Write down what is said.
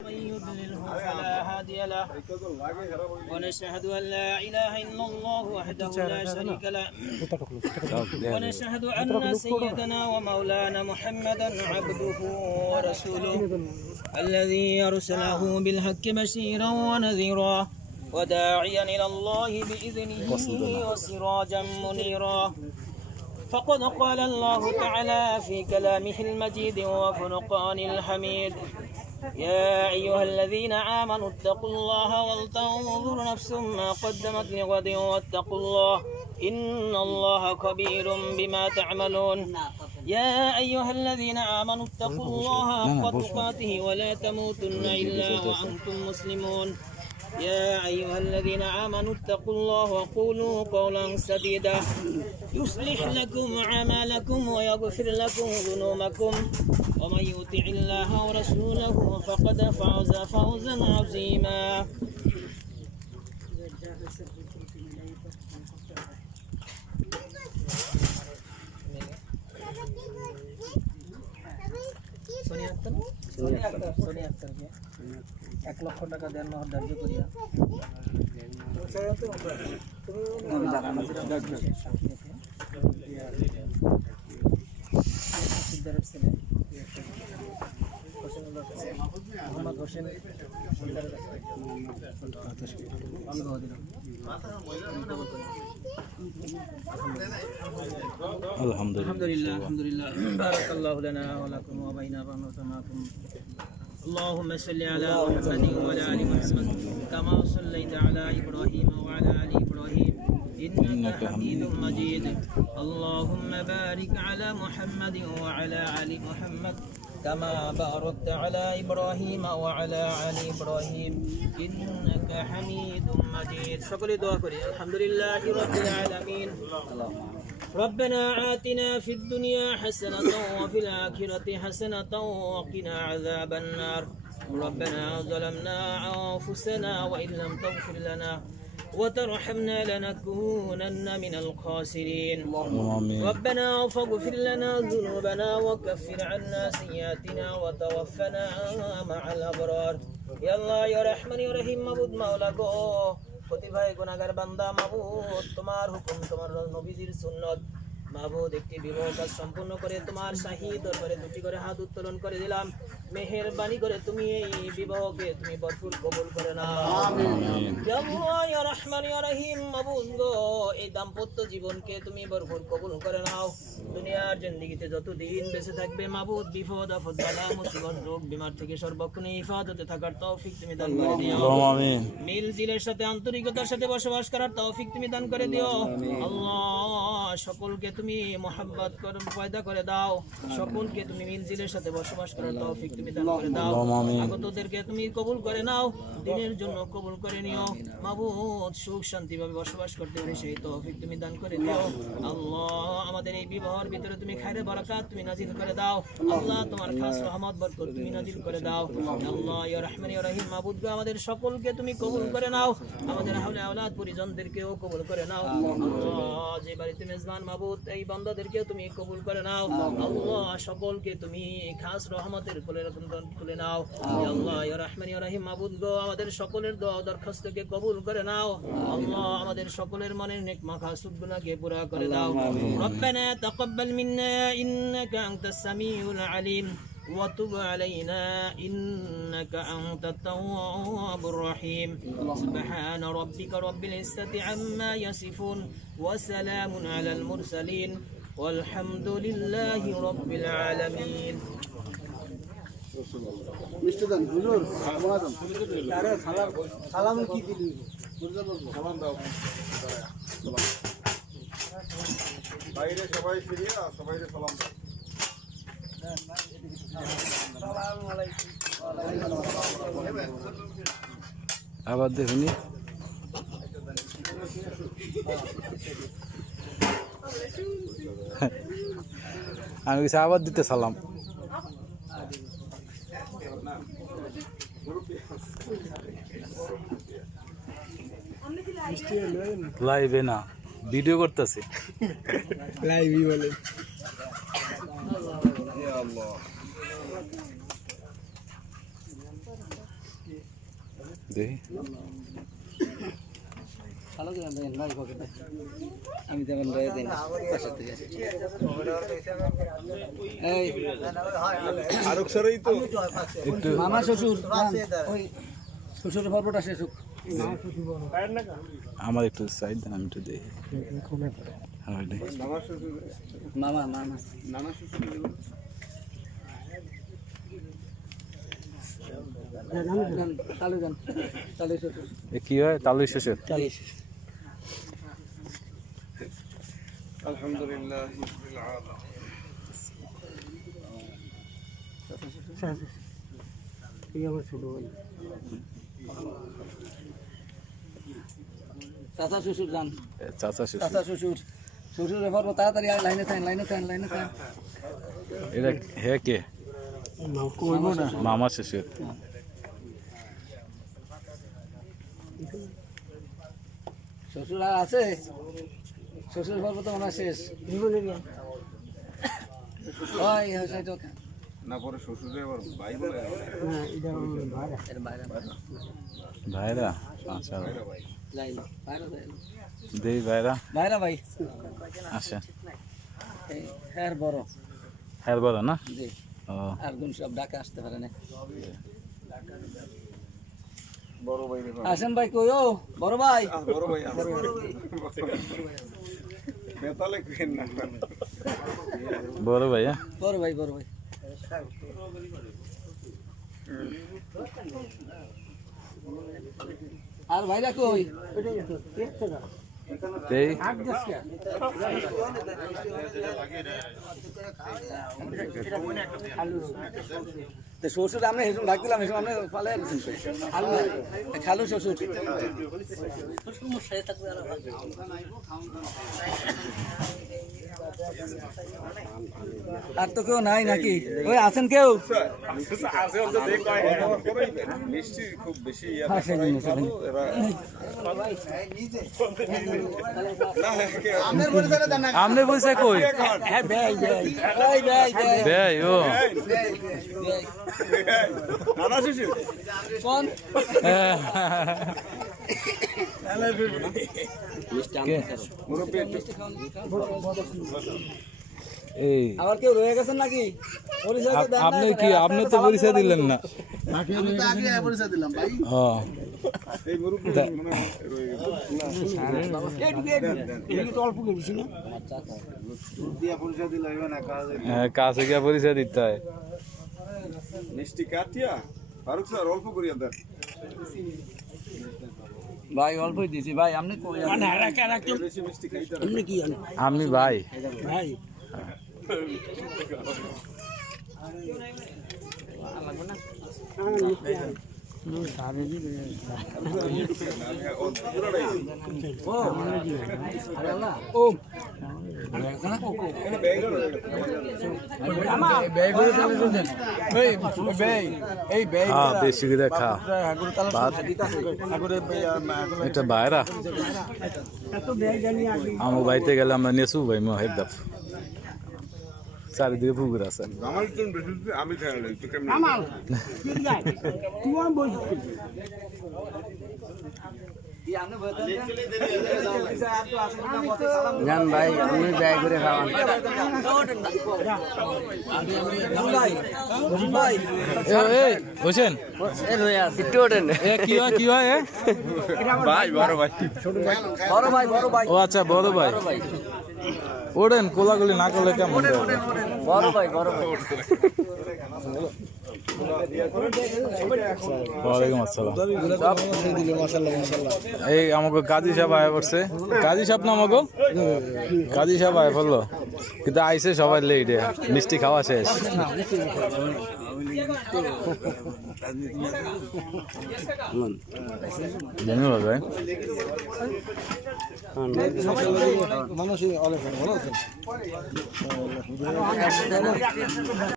من يضلله فلا هادي له ونشهد أن لا إله إلا الله وحده لا شريك له ونشهد أن سيدنا ومولانا محمدا عبده ورسوله الذي أرسله بالحق بشيرا ونذيرا وداعيا إلى الله بإذنه وسراجا منيرا فقد قال الله تعالى في كلامه المجيد وفرقان الحميد يا أيها الذين آمنوا اتقوا الله ولتنظر نفس ما قدمت لغد واتقوا الله إن الله خبير بما تعملون يا أيها الذين آمنوا اتقوا الله حق تقاته ولا تموتن إلا وأنتم مسلمون يا أيها الذين آمنوا اتقوا الله وقولوا قولا سديدا يصلح لكم أعمالكم ويغفر لكم ذنوبكم ومن يطع الله ورسوله فقد فاز فوزا عظيما এক লক্ষ টাকা দেন ধার্য করিয়া ছেলে মোহাম্মদ হোসেন আলহামদুলিল্লাহ আলহামদুলিল্লাহ বারাকাল্লাহু লানা ওয়া লাকুম ওয়া বাইনা বানাতুমাকুম اللهم صل على محمد وعلى ال محمد كما صليت على ابراهيم وعلى ال ابراهيم انك حميد مجيد اللهم بارك على محمد وعلى ال محمد كما باركت على ابراهيم وعلى ال ابراهيم انك حميد مجيد شكر دعاء كري الحمد لله رب العالمين ربنا آتنا في الدنيا حسنة وفي الآخرة حسنة وقنا عذاب النار ربنا ظلمنا أنفسنا وإن لم تغفر لنا وترحمنا لنكونن من الخاسرين ربنا فاغفر لنا ذنوبنا وكفر عنا سيئاتنا وتوفنا مع الأبرار يا الله يا رحمن يا رحيم মাবুদ মাওলা গো প্রতিভায় গুনাহগার বান্দা মাবুদ তোমার হুকুম তোমার নবীজির সুন্নাত মাবুদ একটি বিবাহ কাজ সম্পূর্ণ করে তোমার শাহী দরবারে দুটি করে হাত উত্তোলন করে দিলাম মেহেরবানি করে তুমি এই বিবাহকে তুমি ভরপুর কবুল করে নাও আমিন ইয়া আল্লাহ ইয়া রহমান ইয়া রহিম মাবুদ গো এই দাম্পত্য জীবনকে তুমি ভরপুর কবুল করে নাও দুনিয়ার জিন্দেগিতে যত দিন বেঁচে থাকবে মাবুদ বিপদ আপদ বালা মুসিবত রোগ বিমার থেকে সর্বক্ষণে হিফাজতে থাকার তৌফিক তুমি দান করে দিও আমিন মিল জিলের সাথে আন্তরিকতার সাথে বসবাস করার তৌফিক তুমি দান করে দিও আল্লাহ সকলকে তুমি মোহাব্বত করে পয়দা করে দাও সকলকে তুমি মিলজিলের সাথে বসবাস করার তৌফিক তুমি দান করে দাও আগতদেরকে তুমি কবুল করে নাও দিনের জন্য কবুল করে নিও মাবুদ সুখ শান্তি ভাবে বসবাস করতে পারে সেই তৌফিক তুমি দান করে দিও আল্লাহ আমাদের এই বিবাহের ভিতরে তুমি খায়রে বারাকাত তুমি নাজিল করে দাও আল্লাহ তোমার খাস রহমত বরকত তুমি নাজিল করে দাও আল্লাহ ইয়া রহমান ইয়া রহিম মাবুদ গো আমাদের সকলকে তুমি কবুল করে নাও আমাদের আহলে আওলাদ পরিজনদেরকেও কবুল করে নাও আল্লাহ যে বাড়িতে মেজবান মাবুদ এই বান্দাদেরকে তুমি কবুল করে নাও আল্লাহ সকলকে তুমি খাস রহমতের কোলে নাও ইয়া আল্লাহ ইয়া রহমান ইয়া রহিম মাবুদ গো আমাদের সকলের দোয়া দরখাস্তকে কবুল করে নাও আল্লাহ আমাদের সকলের মনের নেক মাকসুদ গুনাহকে পুরা করে দাও রব্বানা তাকাব্বাল মিন্না ইন্নাকা আনতাস সামিউল আলিম وتب علينا إنك أنت التواب الرحيم سبحان ربك رب العزة عما يصفون وسلام على المرسلين والحمد لله رب العالمين মিষ্টিদান হুজুর আরে সালাম কি দিলি সালাম দাও বাইরে সবাই ফিরিয়া সবাইকে সালাম দাও আবার দেখুনি আমি কিছু আবার দিতে সালাম লাইভে না ভিডিও করতেছে লাইভই বলে দেখি আমি তেমন রয়ে দিই না পাশের থেকে এই আরক সরই তো একটু মামা শ্বশুর ওই শ্বশুরের পর্বটা শেষ হোক আমার একটু সাইড দেন আমি একটু দেখি হ্যাঁ ওইটাই। মামা মামা তালু যান তালু শ্বশুর এ কি হয় তালুই শ্বশুর আলহামদুলিল্লাহ চাচা শ্বশুর যান চাচা শ্বশুর চাচা শ্বশুর শ্বশুরের পর্ব তাড়াতাড়ি আর লাইনে থাকেন লাইনে থাকেন লাইনে থাকেন এটা হে কে মামা শ্বশুর শ্বশুর আর আছে শ্বশুরের পর্ব তো মনে হয় শেষ ওই হচ্ছে তো না পরে শ্বশুরে আবার ভাই বলে এর বাইরে ভাইরা আচ্ছা লাইন বাইরে দেই ভাইরা বাইরে ভাই আচ্ছা এই হ্যাঁ বড় হ্যাঁ বলো না জি ও আর গুণ সব ডাকে আসতে পারে না বড় ভাই রে আসেন ভাই কই ও বড় ভাই বড় ভাই বেতালে কেন না বড় ভাইয়া বড় ভাই বড় ভাই আর ভাইরা কই দেই তো শ্বশুর আমরা হেসুন ডাক দিলাম হেসুন আমরা পালে খালু শ্বশুর আর তো কেউ নাই নাকি ওই আছেন কেউ মিষ্টি খুব বেশি হ্যাঁ, সেই জন্য, সেই জন্য। আমনে বলছে কই বেই ও নানা শ্বশুর কোন এই আবার কেউ রয়ে গেছেন নাকি পরিচয় তো দেন না আপনি এখন। কি আপনি তো পরিচয় দিলেন না হ্যাঁ এই মুরব্বী মনে হয় রয়ে গেছে হ্যাঁ, কাছে গিয়ে পরিচয় দিতে হয় মিষ্টি কাটিয়া ফারুক স্যার অল্প করিয়া দেন ভাই অল্পই দিছি ভাই আপনি কই বেশি মিষ্টি খাইতে আমি ভাই ভাই হ্যাঁ বেশি করে খা ভাত। এটা বাইরা আমার বাড়িতে গেলে আমরা নেসু ভাই মহের দাপ চারিদিকে পুকুর আছে আমার জন্য বেশি আমি খাই তো কেমন জান ভাই আমি ব্যয় করে খাওয়ান হোসেন একটু ওঠেন এ কি হয় এ? ভাই বড় ভাই বড় ভাই বড় ভাই ও আচ্ছা বড় ভাই ওড়েন কোলাগুলি না করলে কেমন হবে? বড় ভাই বড় ভাই ওয়ালাইকুম আসসালাম এই আমাকে কাজী সাহেব আয়া করছে কাজী সাহেব না আমাকে কাজী সাহেব আয়া পড়লো কিন্তু আইসে সবাই লেট মিষ্টি খাওয়া শেষ ধন্যবাদ ভাই মানুষ অনেক ভালো আছে